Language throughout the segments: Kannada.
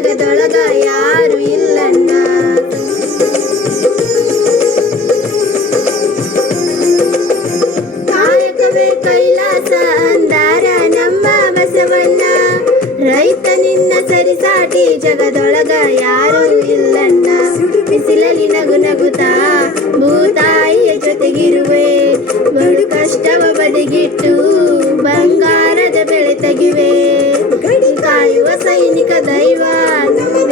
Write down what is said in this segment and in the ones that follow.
ಜಗದೊಳಗ ಯಾರು ಇಲ್ಲಣ್ಣ. ಕಾಯಕವೇ ಕೈಲಾಸ ಅಂದಾರ ನಮ್ಮ ಬಸವಣ್ಣ. ರೈತ ನಿನ್ನ ಸರಿಸಾಟಿ ಜಗದೊಳಗ ಯಾರು ಇಲ್ಲಣ್ಣ. ಬಿಸಿಲಲ್ಲಿ ನಗು ನಗುತ್ತಾ ಭೂತಾಯಿಯ ಜೊತೆಗಿರುವೆ. ಬಡು ಕಷ್ಟವ ಬದಿಗಿಟ್ಟು ಬಂಗಾರದ ಬೆಳೆ ತೆಗಿವೆ. ಗಡಿ ಕಾಯುವ ಸೈನಿಕ ದೈವ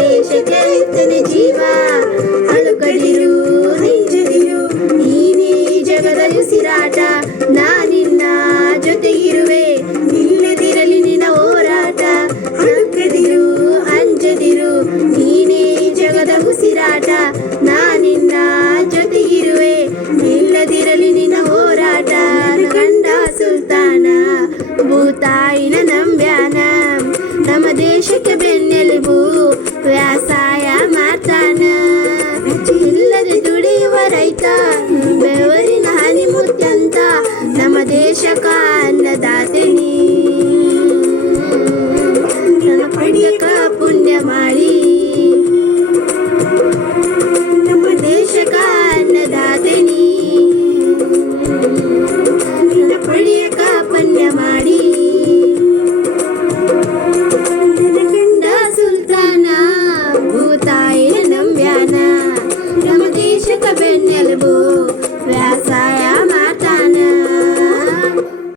ದೇಶಕ್ಕೆ ರೈತನೇ ಜೀವ. ಅಳುಕದಿರು ಹಿಂಜದಿರು ನೀನೇ ಜಗದ ಉಸಿರಾಟ. ನಾನಿನ್ನ ಜೊತೆಗಿರುವೆ ನಿಲ್ಲದಿರಲಿ ನಿನ್ನ ಹೋರಾಟ. ಅಳುಕದಿರು ಅಂಜದಿರು ನೀನೇ ಜಗದ ಉಸಿರಾಟ. ನಾನಿನ್ನ ಜೊತೆಗಿರುವೆ ನಿಲ್ಲದಿರಲಿ ನಿನ್ನ ಹೋರಾಟ. ಗಂಡ ಸುಲ್ತಾನ ಭೂತಾಯಿ